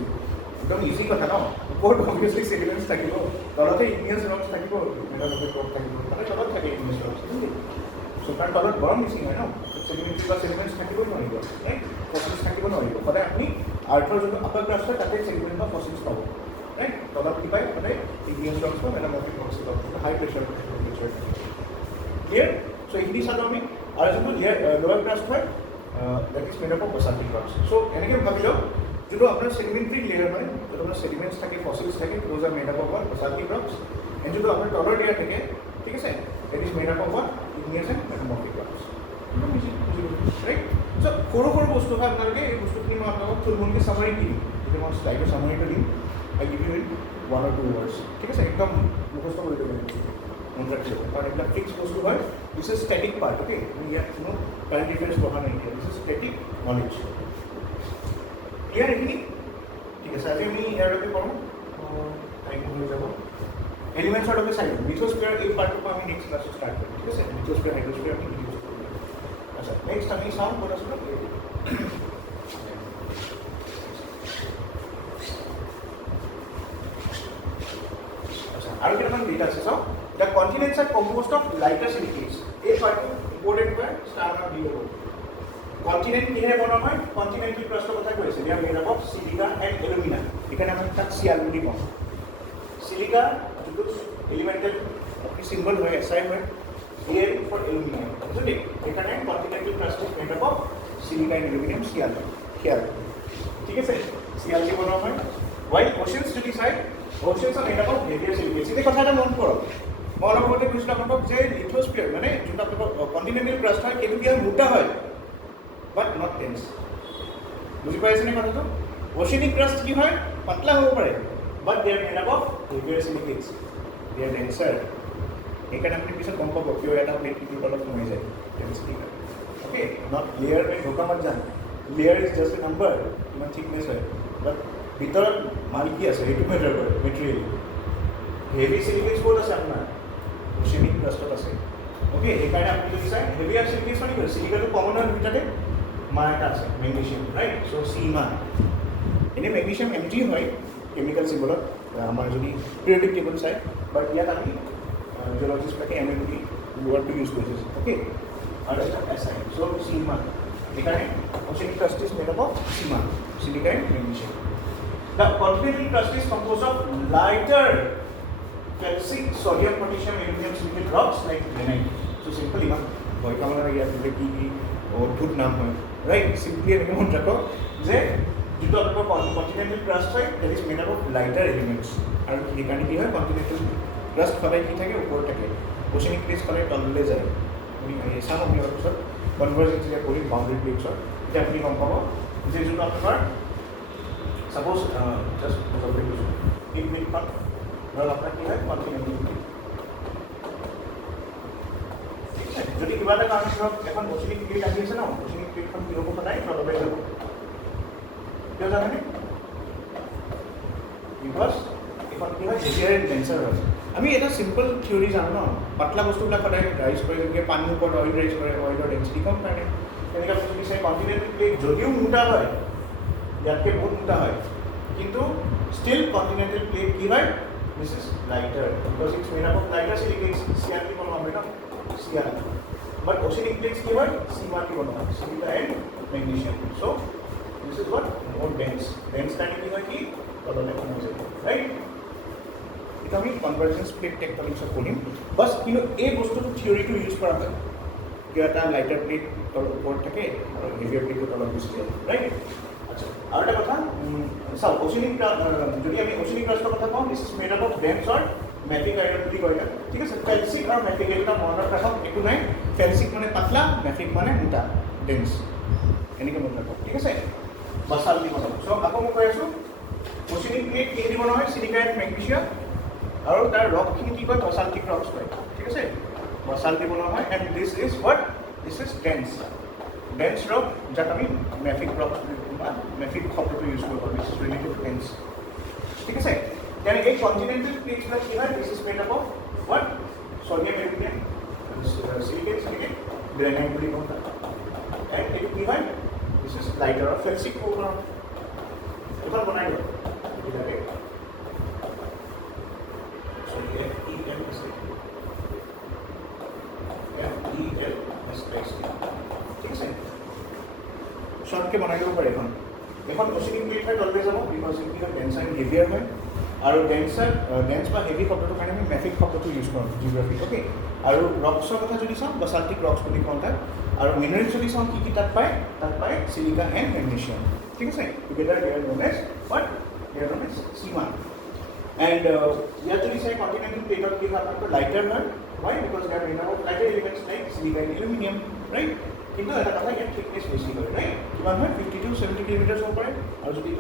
একদম ইজি কথা ন ওপৰত অবভিয়াছলি চেডিমেণ্টছ থাকিব তলতে ইগনিয়াছ ৰকছ থাকিব মেটামৰ্ফিক ৰক থাকিব মানে তলত থাকে ইগনিয়াছ ৰকছ চ' কাৰণ তলত গৰম মিচিং হয় ন চেডিমেণ্টাৰী বা চেডিমেণ্টছ থাকিবই নোৱাৰিব ৰাইট ফচিলছ থাকিব নোৱাৰিব সদায় আপুনি আৰ্থৰ যোনটো আপাৰ ক্ৰাষ্ট হয় তাতে চেডিমেণ্ট বা ফচিলছ পাব ৰাইট তলত কি পায় সদায় ইগনিয়াছ ৰকছ বা মেটামৰ্ফিক ৰকছ পাব high pressure temperature clear so' এইখিনি চালোঁ আমি আৰু যোনটো লোৱাৰ ক্ৰাষ্ট হয় that is made up of basaltic rocks so' এনেকৈ ভাবি লওক যোনটো আপোনাৰ চেডিমেণ্টাৰী লেয়াৰ হয় য'ত আপোনাৰ চেডিমেণ্টছ থাকে ফচিলছ থাকে those are made up of basaltic rocks and যোনটো আপোনাৰ তলৰ লেয়াৰ থাকে ঠিক আছে that is made up of igneous and metamorphic rocks right so' সৰু সৰু বস্তু হয় আপোনালোকে এই বস্তুখিনি মই আপোনালোকক থুলমূলকৈ চামাৰি দিম যেতিয়া মই শ্লাইডৰ চামাৰিটো দিম আই give U in 1 or 2 words ঠিক আছে একদম মুখস্থ কৰি দিব মনত ৰাখিব কাৰণ এইবিলাক ফিক্স বস্তু হয় this is static part okay ইয়াত কোনো কাৰেণ্ট ডিফাৰেঞ্চ বহা নাই this is static knowledge clear এইখিনি ঠিক আছে আজি আমি ইয়াৰলৈকে কৰোঁ টাইম হৈ যাব এলিমেণ্টছৰলৈকে চাই দিম লিথোস্ফিয়াৰ এই পাৰ্টটোৰ পৰা আমি নেক্সট ক্লাছত ষ্টাৰ্ট কৰিম ঠিক আছে লিথোস্ফিয়াৰ হাইড্ৰোস্ফিয়াৰ আমি ইউজ কৰিম আচ্ছা নেক্সট আমি চাওঁ ক'ত আছোঁ আচ্ছা আৰু কেইটামান ডেটা আছে চাওঁ the continents are composed of lighter silicates এই পাৰ্টটো ইম্পৰ্টেণ্ট হয় ষ্টাৰ মাৰ্ক দি ল'ব কণ্টিনেণ্ট কিহেৰে বনোৱা হয় কণ্টিনেণ্টেল ক্ৰাষ্টৰ কথা কৈ আছে they are made up of silica and alumina সেইকাৰণে আমি তাক চিয়াল বুলি কওঁ চিলিকা যোনটো এলিমেণ্টেল চিম্বল হয় এছআই হয় এল ফৰ এলুমিনিয়াম বুজিলি সেইকাৰণে continental crust is made up of silica and aluminium sial খিয়াল ঠিক আছে চিয়াল দি বনোৱা হয় ৱাইল অ'চিয়ানছ যদি চাই অ'চিয়ানছ R made up of heavier চিলিকেটছ এই কথা এটা মন কৰক মই অলপ আগতে কৈছিলোঁ আপোনালোকক যে লিথোস্ফিয়াৰ মানে যোনটো আপোনালোকৰ কণ্টিনেণ্টেল ক্ৰাষ্ট হয় সেইটো কি হয় মোটা হয় বাট নট টেন্স বুজি পাইছেনে কথাটো অ'চিয়ানিক ক্ৰাষ্ট কি হয় পাতলা হ'ব পাৰে but they are made up of heavier silicates they are denser সেইকাৰণে আপুনি পিছত গম পাব কিয় এটা প্লেট কিন্তু তলত সোমাই যায় ডেন্সিটি অ'কে নট লেয়াৰ মে ধোকা মত যান layer is just A number ইমান থিকনেছ হয় বাট ভিতৰত মাল কি আছে সেইটো মেটাৰ কৰে মেটেৰিয়েল হেভি চিলিকেটছ ক'ত আছে আপোনাৰ অ'চিয়ানিক ক্ৰাষ্টত আছে অ'কে সেইকাৰণে আপুনি যদি চাই হেভিয়াৰ চিলিকেটছ মানে কি চিলিকাটো কমনৰ ভিতৰতে মাৰ এটা আছে মেগনেছিয়াম ৰাইট চ' চি মান এনেই মেগনেছিয়াম এমটি হয় কেমিকেল চিম্বলত আমাৰ যদি পিৰিয়ডিক টেবল চাই বাট ইয়াত আমি জিঅ'লজিষ্টবিলাকে এম এ বুলি ৱৰ্ডটো ইউজ কৰিছে অ'কে আৰু এটা S I so' sima সেইকাৰণে oceanic crust is made up of sima silica and magnesium the continental crust is compose of lighter calcic, sodium, potassium, aluminum, silicate rocks like granite. So simple इमान भय का मतलब यार तुझे की অদ্ভুত নাম হয় right simply আমি মনে রাখো যে যেটা আপনার কন্টিনেন্টাল ক্রাস্ট হয় that is made up of lighter elements আর এখানে কি হয় কন্টিনেন্টাল ক্রাস্ট সদায় কি থাকে উপর থাকে ওশেনিক ক্রাস্ট সদায় তললে যায় আমি চাম আমি অলপ পিছত কনভাৰ্জেন্স যেতিয়া কৰিম বাউণ্ডাৰী প্লেটছৰ তেতিয়া আপুনি গম পাব যে যোনটো আপোনাৰ সাপোজ জাষ্ট বুজাবলৈ কৈছোঁ এই প্লেটখন ধৰক আপোনাৰ কি হয় কন্টিনেন্টাল যদি কিবা এটা কাৰণ ধৰক এখন ওশেনিক প্লেট আহি আছে ন ওশেনিক প্লেটখন কি হ'ব সদায় তললৈ যাব কিয় জানেনে বিকজ এখন কি হয় হেভিয়াৰ ডেন্সাৰ হয় আমি এটা চিম্পল থিয়ৰী জানো ন পাতলা বস্তুবিলাক সদায় ৰাইজ কৰে যেনেকৈ পানীৰ ওপৰত অইল ৰাইজ কৰে অইলৰ ডেন্সিটি কম কাৰণে তেনেকৈ আপুনি যদি চাই কণ্টিনেণ্টেল প্লেট যদিও মোটা হয়, ইয়াতকৈ বহুত মোটা হয়, কিন্তু ষ্টিল কণ্টিনেণ্টেল প্লেট কি হয়, this is lighter because it's made up of lighter silicates, চিয়ান দি বনোৱা হয় ন, চিয়ান। বাট অচিনিক প্লেটছ কি হয়, চিমা দি বনোৱা হয়, silica and magnesium. So' this is what more dense কাৰণে কি হয় কি তললৈ কমি যায়, ৰাইট। এতিয়া আমি কনভাৰ্জেন্স প্লেট টেকটনিক্সত পঢ়িম বাছ, কিন্তু এই বস্তুটো থিয়ৰিটো ইউজ কৰা হয় কিয় এটা লাইটাৰ প্লেট ওপৰত থাকে আৰু হেভিয়াৰ প্লেটটো তলত গুচি যায়, ৰাইট। আচ্ছা, আৰু এটা কথা চাওক, অচিনিক যদি আমি অচিনিক ক্ৰাষ্টৰ কথা কওঁ, this is made up of dense or mafic iron বুলি কয়, ঠিক আছে। ফেলচিক আৰু মেফিক এই দুটা মনত ৰাখক, একো নাই। ফেলচিক মানে পাতলা, মেফিক মানে মোটা, ডেন্স, এনেকৈ মনত ৰাখক, ঠিক আছে। বাছাল দি বনাব। চ' আকৌ মই কৈ আছোঁ, অচিনিক প্লেট কি দি বনোৱা হয়, চিলিকা এণ্ড মেগনেছিয়াম, আৰু তাৰ ৰকখিনি কি কয়, বাছাল্টিক ৰকছ কয়, ঠিক আছে। বাছাল্ট দি বনোৱা হয়, and this is what, this is dense, dense rock, যাক আমি মেফিক ৰক বা মেফিক শব্দটো ইউজ কৰিব পাৰোঁ, this is related to dense, ঠিক আছে। তেনে এই কণ্টিনেণ্টেল প্লেটছবিলাক কি হয়, this is made up of what, sodium aluminium, silicate, granite বুলি কওঁ তাক, এণ্ড এইটো কি হয়, this is lighter of felsic powder. এইখন বনাই দিয়ক এইবিলাকে, ঠিক আছে। শ্বৰ্টকৈ বনাই দিব পাৰে এখন। এখন অচিনিক প্লেট হয়, তললৈ যাব, বিকজ কি হয়, ডেন্সাৰ এণ্ড হেভিয়াৰ হয়। আৰু ডেন্স বা হেভি শব্দটোৰ কাৰণে আমি মেফিক শব্দটো ইউজ কৰোঁ জিঅ'গ্ৰাফিত, অ'কে। আৰু ৰকছৰ কথা যদি চাওঁ, বাছাল্টিক ৰকছ বুলি কওঁ তাক। আৰু মিনাৰেলছ যদি চাওঁ, কি তাত পায় চিলিকা এণ্ড মেগনেছিয়াম, ঠিক আছে। Together they are known as what, they are known as sima. And ইয়াত যদি চাই কণ্টিনেণ্টেল প্লেটত কি হয়, আপোনালোকৰ লাইটাৰ হয়, why? Because they are made up of lighter elements like silica and aluminum, right? কিন্তু এটা কথা, ইয়াত থিকনেছ বেছি হয়, ৰাইট। কিমান হয়, 50 to 70 কিলোমিটাৰ হ'ব পাৰে। আৰু যদি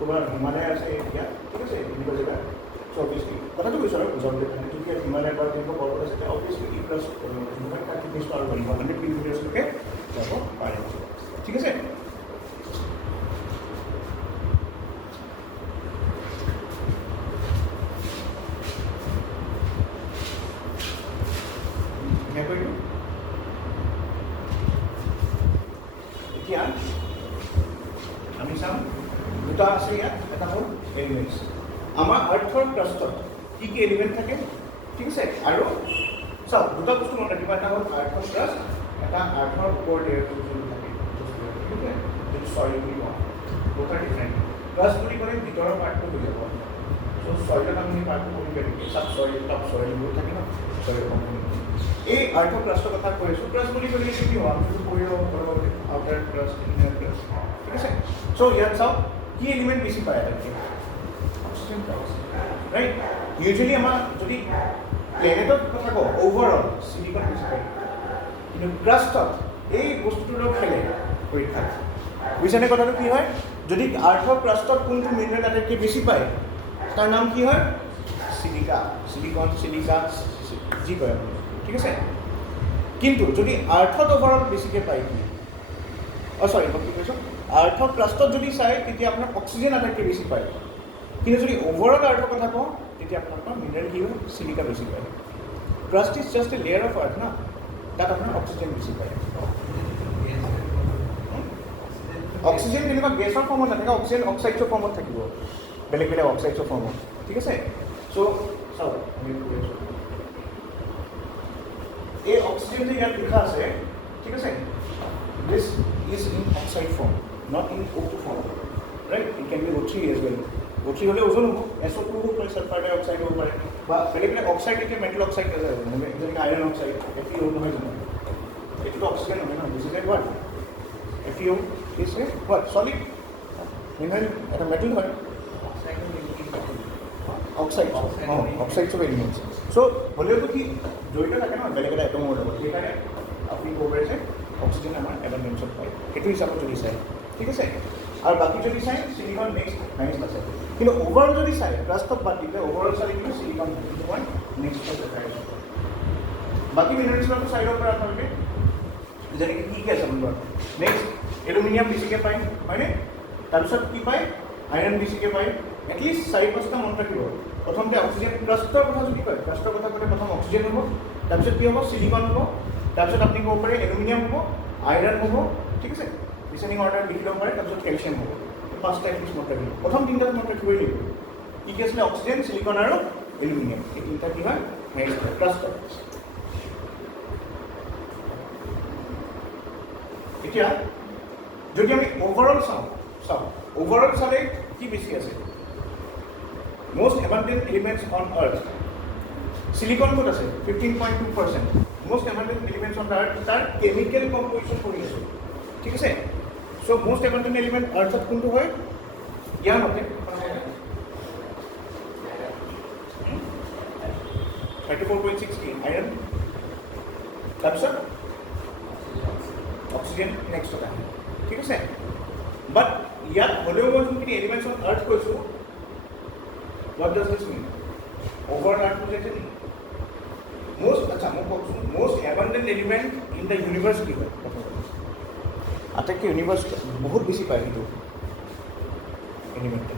তোমাৰ হিমালয় আছে এতিয়া, ঠিক আছে, এনেকুৱা জেগা, চ' অভিয়াছলি কথাটো কৈছোঁ আৰু বুজাবলৈ কাৰণে, যদি হিমালয় বা তেনেকুৱা পৰ্বত আছে, তেতিয়া অভিয়াছলি ই প্লাছ তাৰ থিকনেছটো আৰু বাঢ়িব, 100 কিলোমিটাৰছলৈকে যাব পাৰে, ঠিক আছে। এতিয়া আমি চাম দুটা আছে ইয়াত, এটা হ'ল এলিমেণ্টছ। আমাৰ আৰ্থৰ ক্ৰাষ্টত কি কি এলিমেণ্ট থাকে, ঠিক আছে। আৰু চাওক, দুটা বস্তু মনত ৰাখিবা, এটা হ'ল আৰ্থৰ ক্ৰাষ্ট, এটা আৰ্থৰ ওপৰ লেয়াৰটো যোনটো থাকে, ঠিক আছে, যিটো চইল বুলি কওঁ, দুটা ডিফাৰেণ্ট। ক্ৰাষ্ট বুলি ক'লে ভিতৰৰ পাৰ্টটো হৈ যাব। চ' চইলত আমি পাৰ্টটো কৰিবই নেকি, চাব চইল, টপ চইলবোৰ থাকে ন, চইল কম্পনি। এই আৰ্থৰ ক্ৰাষ্টৰ কথা কৈ আছোঁ। ক্ৰাষ্ট বুলি ক'লে কি হয়, আমি কৰি আউটাৰ ক্ৰাষ্ট, ইনাৰ ক্ৰাষ্ট, ঠিক আছে। চ' ইয়াত চাওক, কি এলিমেণ্ট বেছি পায় তাতকৈ, অক্সিজেন পায়, ৰাইট। ইউজুৱেলি আমাৰ যদি প্লেনেটত কথা কওঁ, অ'ভাৰঅল চিলিকন বেছি পায়, কিন্তু ক্ৰাষ্টত এই বস্তুটোৰ লগত খেলে পৰীক্ষাত, বুজিছেনে কথাটো কি হয়। যদি আৰ্থৰ ক্ৰাষ্টত কোনটো মিনাৰেল আটাইতকৈ বেছি পায়, তাৰ নাম কি হয়, চিলিকা, চিলিকন, চিলিকা, যি কয় আপুনি, ঠিক আছে। কিন্তু যদি আৰ্থত অ'ভাৰঅল বেছিকৈ পায় কি, চৰি মই কি কৈছোঁ, আৰ্থৰ ক্ৰাষ্টত যদি চায়, তেতিয়া আপোনাৰ অক্সিজেন আটাইতকৈ বেছি পায়। কিন্তু যদি অ'ভাৰঅল আৰ্থৰ কথা কওঁ, তেতিয়া আপোনালোকৰ মিনাৰেল কি হয়, চিলিকা বেছি পায়। Crust is just A layer of earth না, তাত আপোনাৰ অক্সিজেন বেছি পায়। অক্সিজেন তেনেকুৱা গেছৰ ফৰ্মত নাথাকে, অক্সিজেন অক্সাইডছৰ ফৰ্মত থাকিব, বেলেগ বেলেগ অক্সাইডছৰ ফৰ্মত, ঠিক আছে। চ' চাওক, আমি কৈ আছোঁ, এই অক্সিজেন যে ইয়াত লিখা আছে, ঠিক আছে, this is in oxide form, not in O2 form, right. It can be O3 as well. O3 হ'লে ওজন হ'ব, SO2 হ'ব পাৰে, ছালফাৰ ডাই অক্সাইড হ'ব পাৰে, বা বেলেগ বেলেগ অক্সাইড, এতিয়া মেটেল অক্সাইড নাযায়, যেনেকৈ আইৰণ অক্সাইড, FeO নহয় জানো, এইটোতো অক্সিজেন নহয় ন, this is like what, FeO is a what, solid mineral, এটা মেটেল হয়, অক্সাইড, অক্সাইডছৰ এলিমেণ্টছ। চ' হ'লেওতো কি জড়িত থাকে ন বেলেগ এটা এটমৰ লগত, সেইকাৰণে আপুনি ক'ব পাৰে যে অক্সিজেন আমাৰ এলিমেণ্টছত পায়, সেইটো হিচাপত যদি চায়, ঠিক আছে। আৰু বাকী যদি চাই, চিলিকন নেক্সট হাইয়েষ্ট আছে। কিন্তু অ'ভাৰঅল যদি চাই, ক্ৰাষ্টত বাদ দিলে অ'ভাৰঅল চাই কিন্তু চিলিকন মই নেক্সট দেখাই আছোঁ। বাকী মিনাৰেলছবিলাকো চাই ল'ব পাৰে আপোনালোকে, যেনেকৈ কি কি আছে আপোনাৰ। নেক্সট এলুমিনিয়াম বেছিকৈ পায়, হয়নে। তাৰপিছত কি পায়, আইৰণ বেছিকৈ পায়। এটলিষ্ট 4-5টা মনত ৰাখিব। প্ৰথমতে অক্সিজেন, ক্ৰাষ্টৰ কথা যদি কয়, ক্ৰাষ্টৰ কথা ক'লে প্ৰথম অক্সিজেন হ'ব, তাৰপিছত কি হ'ব, চিলিকন হ'ব, তাৰপিছত আপুনি ক'ব পাৰে এলুমিনিয়াম হ'ব, আইৰণ হ'ব, ঠিক আছে ডিসেন্ডিং অৰ্ডাৰ লিখি ল'ব পাৰে তাৰপিছত কেলছিয়াম হ'ব পাঁচটা এটলিষ্ট মনত ৰাখিব প্ৰথম তিনিটা মনত ৰাখিবই লাগিব কি কি আছিলে অক্সিজেন চিলিকন আৰু এলুমিনিয়াম এই তিনিটা কি হয় নেক্সট ক্লাষ্টাৰ এতিয়া যদি আমি ওভাৰঅল চাওঁ ওভাৰঅল চালে কি বেছি আছে most abundant elements on earth silicon ক'ত আছে 15.2% most abundant elements on earth তাৰ chemical composition কৰি আছে ঠিক আছে so most abundant element earth কোনটো হয় ইয়াৰ মতে 34.6 কি iron তাৰপিছত অক্সিজেন নেক্সট এটা ঠিক আছে বাট ইয়াত হ'লেও মই যোনখিনি এলিমেণ্টছ অন আৰ্থ কৈছোঁ what does this mean overall earth projection most abundant element in the universe কি হয় আটাইতকৈ ইউনিভাৰ্ছ বহুত বেছি পায় সেইটো element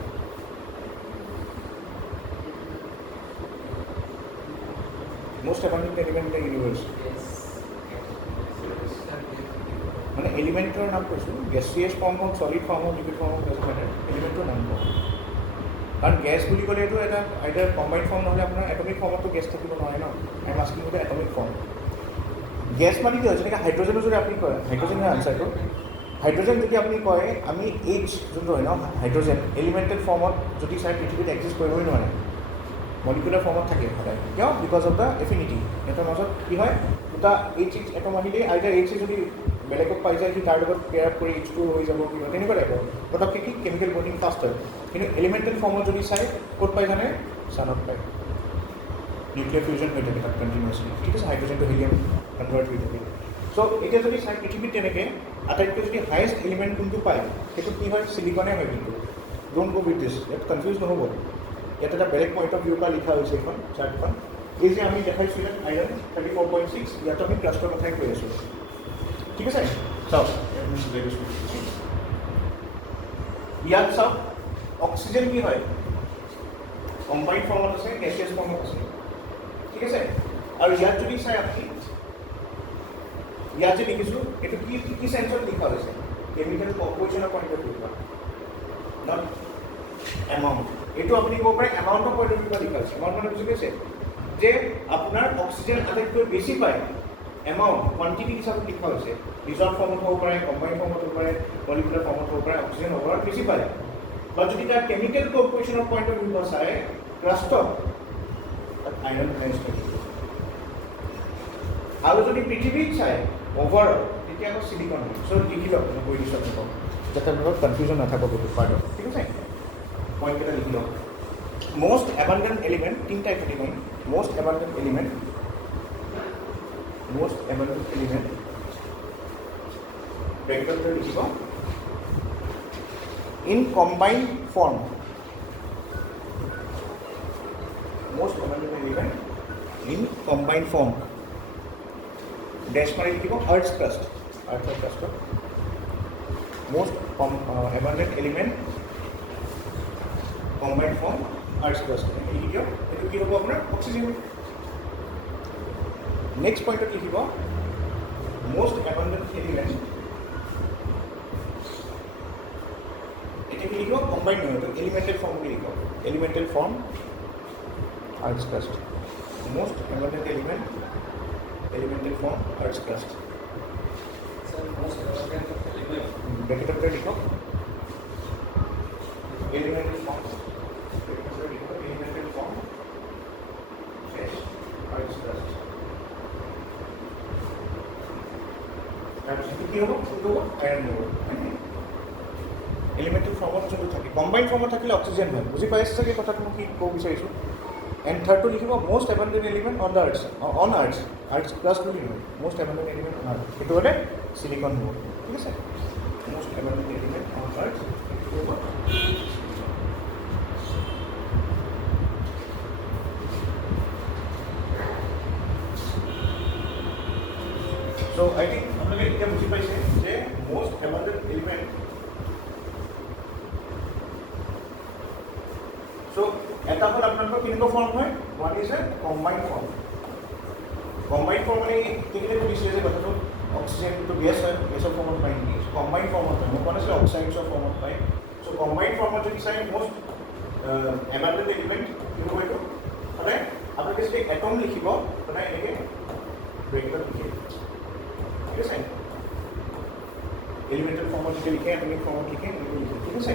most abundant element in the universe মানে এলিমেণ্টৰ নাম কৈছোঁ গেছিয়াছ ফৰ্ম হওক চলিড ফৰ্ম হওক লিকুইড ফৰ্ম হওক এলিমেণ্টৰ নাম কওঁ কাৰণ গেছ বুলি ক'লে এইটো এটা আইদাৰ কম্বাইন ফৰ্ম নহ'লে আপোনাৰ এটমিক ফৰ্মতো গেছ থাকিব নোৱাৰে ন I am asking with atomic form gas মানে কি হয় যেনেকৈ হাইড্ৰজেনো যদি আপুনি কয় হাইড্ৰজেনৰ আনচাৰটো হাইড্ৰজেন যদি আপুনি কয় আমি এইচ যোনটো হয় ন হাইড্ৰজেন এলিমেণ্টেড ফৰ্মত যদি চাই পৃথিৱীত এক্সিষ্ট কৰিবই নোৱাৰে মলিকুলাৰ ফৰ্মত থাকে সদায় কিয় বিকজ অফ দ্য এফিনিটি সিহঁতৰ মাজত কি হয় দুটা এইচ এটম আহিলেই আইদাৰ এইচ যদি বেলেগক পাই যায় সি তাৰ লগত পেয়াৰ কৰি এইচটো হৈ যাব কিবা তেনেকুৱা টাইপৰ পটককৈ কি কেমিকেল বণ্ডিং ফাষ্ট হয় কিন্তু এলিমেণ্টেল ফৰ্মত যদি চাই ক'ত পায় জানে ছানত পায় নিউক্লিয়াৰ ফিউজন হৈ থাকে তাত কণ্টিনিউৱাছলি ঠিক আছে হাইড্ৰজেনটো হিলিয়াম কনভাৰ্ট হৈ থাকে চ' এতিয়া যদি চাই পৃথিৱীত তেনেকৈ আটাইতকৈ যদি হায়েষ্ট এলিমেণ্ট কোনটো পায় সেইটো কি হয় চিলিকনে হয় কিন্তু ডোণ্ট গো উইথ দিছ ইয়াত কনফিউজ নহ'ব ইয়াত এটা বেলেগ পইণ্ট অফ ভিউৰ পৰা লিখা হৈছে এইখন চাৰ্টখন এই যে আমি দেখাইছিলোঁ আইৰণ 34.6 ইয়াতো আমি ক্লাষ্টাৰ কথাই কৈ আছোঁ ঠিক আছে চাওক ইয়াত চাওক অক্সিজেন কি হয় কম্বাইন ফৰ্মত আছে গেছিয়াছ ফৰ্মত আছে ঠিক আছে আৰু ইয়াত যদি চাই আপুনি ইয়াত যে লিখিছোঁ এইটো কি কি চেঞ্চত লিখা হৈছে কেমিকেল কম্পজিশ্যনৰ point of view not amount এইটো আপুনি ক'ব পাৰে এমাউণ্টৰ পইণ্ট অফ ভিউ পৰা লিখা হৈছে এমাউণ্ট মানে বুজি পাইছে যে আপোনাৰ অক্সিজেন আটাইতকৈ বেছি পায় এমাউণ্ট কোৱান্টিটি হিচাপত লিখা হৈছে ৰিজৰ্ভ ফৰ্মত হ'ব পাৰে কম্বাইন ফৰ্মত হ'ব পাৰে মলিকুলাৰ ফৰ্মত হ'ব পাৰে অক্সিজেন ওভাৰত বেছি পায় বা যদি তাৰ কেমিকেল কম্পজিশ্যনৰ পইণ্ট অফ ভিউ পৰা চাই ক্লাষ্টত তাত আইৰণ প্লেনেছ থাকিব আৰু যদি পৃথিৱীত চাই ওভাৰত তেতিয়া আকৌ চিলিকন হয় চ' লিখি লওক মই কৈ দিছোঁ আপোনালোকক যাতে আপোনালোকৰ কনফিউজন নাথাকক এইটো পাৰ্টত ঠিক আছে পইণ্টকেইটা লিখি লওক most abundant element তিনিটা element most abundant element bracket লিখিব in combined form most abundant element in combined form dash মাৰি লিখিব earth's crust most abundant element combined form earth's crust লিখি দিয়ক এইটো কি হ'ব আপোনাৰ অক্সিজেন নেক্সট পইণ্টত লিখিব most abundant element এটা কি লিখিব কম্বাইন নহয় তো এলিমেণ্টেল ফৰ্ম বুলি লিখিব elemental form earth's crust most abundant element elemental form earth's crust ব্ৰেকেটত লিখক elemental form elemental form earth's crust তাৰপিছত কি হ'ব সেইটো আইৰণ হ'ব এলিমেণ্টেল ফৰ্মত যোনটো থাকে কম্বাইন ফৰ্মত থাকিলে অক্সিজেন হয় বুজি পাইছে চাগে কথাটো মই কি ক'ব বিচাৰিছোঁ এণ্ড থাৰ্ডটো লিখিব most abundant element on the earth earth's crust বুলি নহয় most abundant element on earth সেইটো হ'লে চিলিকন হ'ব ঠিক আছে most abundant element on earth হ'ব so I think আপোনালোকে এতিয়া বুজি পাইছে যে most abundant element so এটা হ'ল আপোনালোকৰ কেনেকুৱা ফৰ্ম হয় one is a combine form মানে কেনেকৈ দিছিলে যে কথাটো অক্সিজেনটো গেছ হয়, গেছৰ ফৰ্মত পায় নেকি? কম্বাইন ফৰ্মত হয়, মই কোৱা নাছিলোঁ অক্সাইডছৰ ফৰ্মত পায়। চ' কম্বাইন ফৰ্মত যদি চাই মষ্ট এবাণ্ডেণ্ট এলিমেণ্ট কি হ'ব এইটো সদায় আপোনালোকে যদি এটম লিখিব সদায় এনেকৈ ব্ৰেকেটত লিখে, ঠিক আছে? এলিমেণ্টেল ফৰ্মত যেতিয়া লিখে এটমিক ফৰ্মত লিখে এনেকৈ লিখে, ঠিক আছে?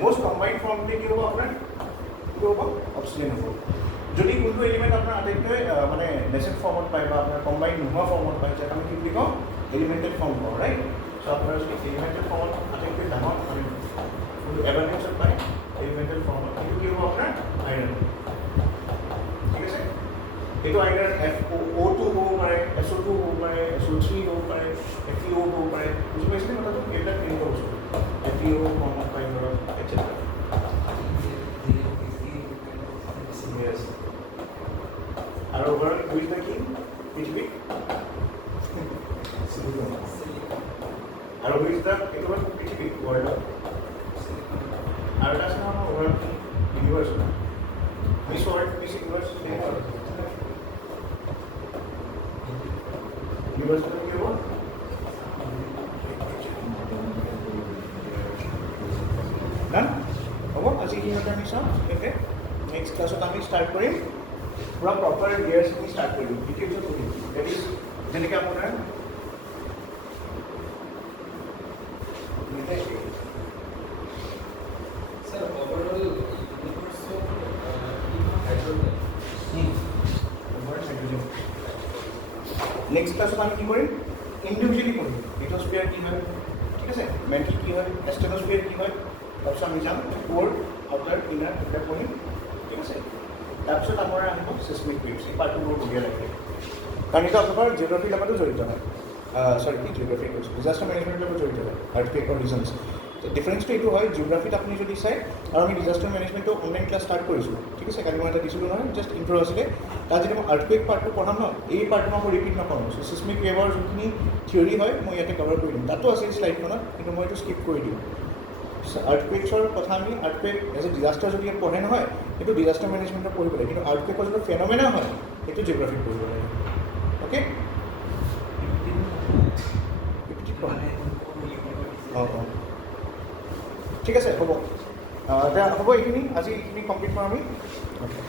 মষ্ট কম্বাইন ফৰ্মতে কি হ'ব আপোনাৰ কি হ'ব অক্সিজেন হ'ব। যদি কোনটো এলিমেণ্ট আপোনাৰ আটাইতকৈ মানে নেচেড ফৰ্মত পায় বা আপোনাৰ কম্বাইন নোহোৱা ফৰ্মত পায় যাক আমি কি বুলি কওঁ এলিমেণ্টেল ফৰ্ম কওঁ, ৰাইট? চ' আপোনাৰ যদি এলিমেণ্টেল ফৰ্মত আটাইতকৈ ডাঙৰ মানে কোনটো এবাণ্ডেঞ্চত পায় এলিমেণ্টেল ফৰ্মত সেইটো কি হ'ব আপোনাৰ আইৰণ, ঠিক আছে? এইটো আইৰণ FO2 হ'ব পাৰে, SO2 হ'ব পাৰে, SO3 হ'ব পাৰে, FeO হ'ব পাৰে, বুজি পাইছেনে কথাটো? এইবিলাক কেনেকুৱা বস্তু FeO ফৰ্মত পায় ধৰক etc. Yes. আৰু ওভাৰ হুইজ দ্য কিং পৃথিৱী আৰু হুইজ দ্য এইটো হ'ল পৃথিৱী ৱৰ্ল্ডত আৰু এটা আছে নহয় আমাৰ over king universe miss world miss universe ইউনিভাৰ্ছটো কি হ'ব ডান হ'ব। আজি এইখিনিতে আমি চাওঁ ওকে। নেক্সট ক্লাছত আমি ষ্টাৰ্ট কৰিম পুৰা প্ৰপাৰ গিয়াৰ্ছখিনি ষ্টাৰ্ট কৰিম ডিটেইলছত কৰিম ডেট ইজ যেনেকৈ আপোনাৰ নেক্সট ক্লাছত আমি কি কৰিম ইণ্ডিভিজুৱেলি কৰিম লিথোস্ফিয়াৰ কি হয়, ঠিক আছে? মেণ্টেল কি হয়, এষ্ট্ৰনস্ফিয়াৰ কি হয়, তাৰপিছত আমি যাম কোৰ আউটাৰ ইনাৰ এইবিলাক কৰিম, ঠিক আছে? তাৰপিছত আমাৰ আহিব চিছমিক ৱেভছ এই পাৰ্টটো বৰ বঢ়িয়া লাগে কাৰণ এইটো আপোনালোকৰ জিঅ'গ্ৰাফিৰ লগতো জড়িত হয়, চৰি কি জিঅ'গ্ৰাফি কৈছোঁ ডিজাষ্টাৰ মেনেজমেণ্টৰ লগত জড়িত হয় আৰ্থকুৱেকৰ ৰিজনছ। ডিফাৰেঞ্চটো এইটো হয় জিঅ'গ্ৰাফিত আপুনি যদি চাই আৰু আমি ডিজাষ্টাৰ মেনেজমেণ্টটো অনলাইন ক্লাছ ষ্টাৰ্ট কৰিছোঁ, ঠিক আছে? কালি মই এটা দিছিলোঁ নহয় জাষ্ট ইণ্ট্ৰ আছিলে, তাত যদি মই আৰ্থকুৱেক পাৰ্টটো পঢ়াম ন এই পাৰ্টটো মই ৰিপিট নকৰোঁ। চ' চিছমিক ৱেভৰ যোনখিনি থিয়ৰী হয় মই ইয়াতে কভাৰ কৰি দিম, তাতো আছে শ্লাইডখনত কিন্তু মই এইটো স্কিপ কৰি দিওঁ। আৰ্থকুৱেকছৰ কথা আমি আৰ্থকুৱেক এজ এ ডিজাষ্টাৰ যদি ইয়াত পঢ়ে নহয় সেইটো ডিজাষ্টাৰ মেনেজমেণ্টত পঢ়িব লাগে, কিন্তু আৰ্থকুৱেকৰ যোনটো ফেনমেনা হয় সেইটো জিঅ'গ্ৰাফিত পঢ়িব লাগে, অ'কে? অঁ অঁ ঠিক আছে হ'ব, এতিয়া হ'ব এইখিনি আজি এইখিনি কমপ্লিট কৰোঁ আমি, অ'কে।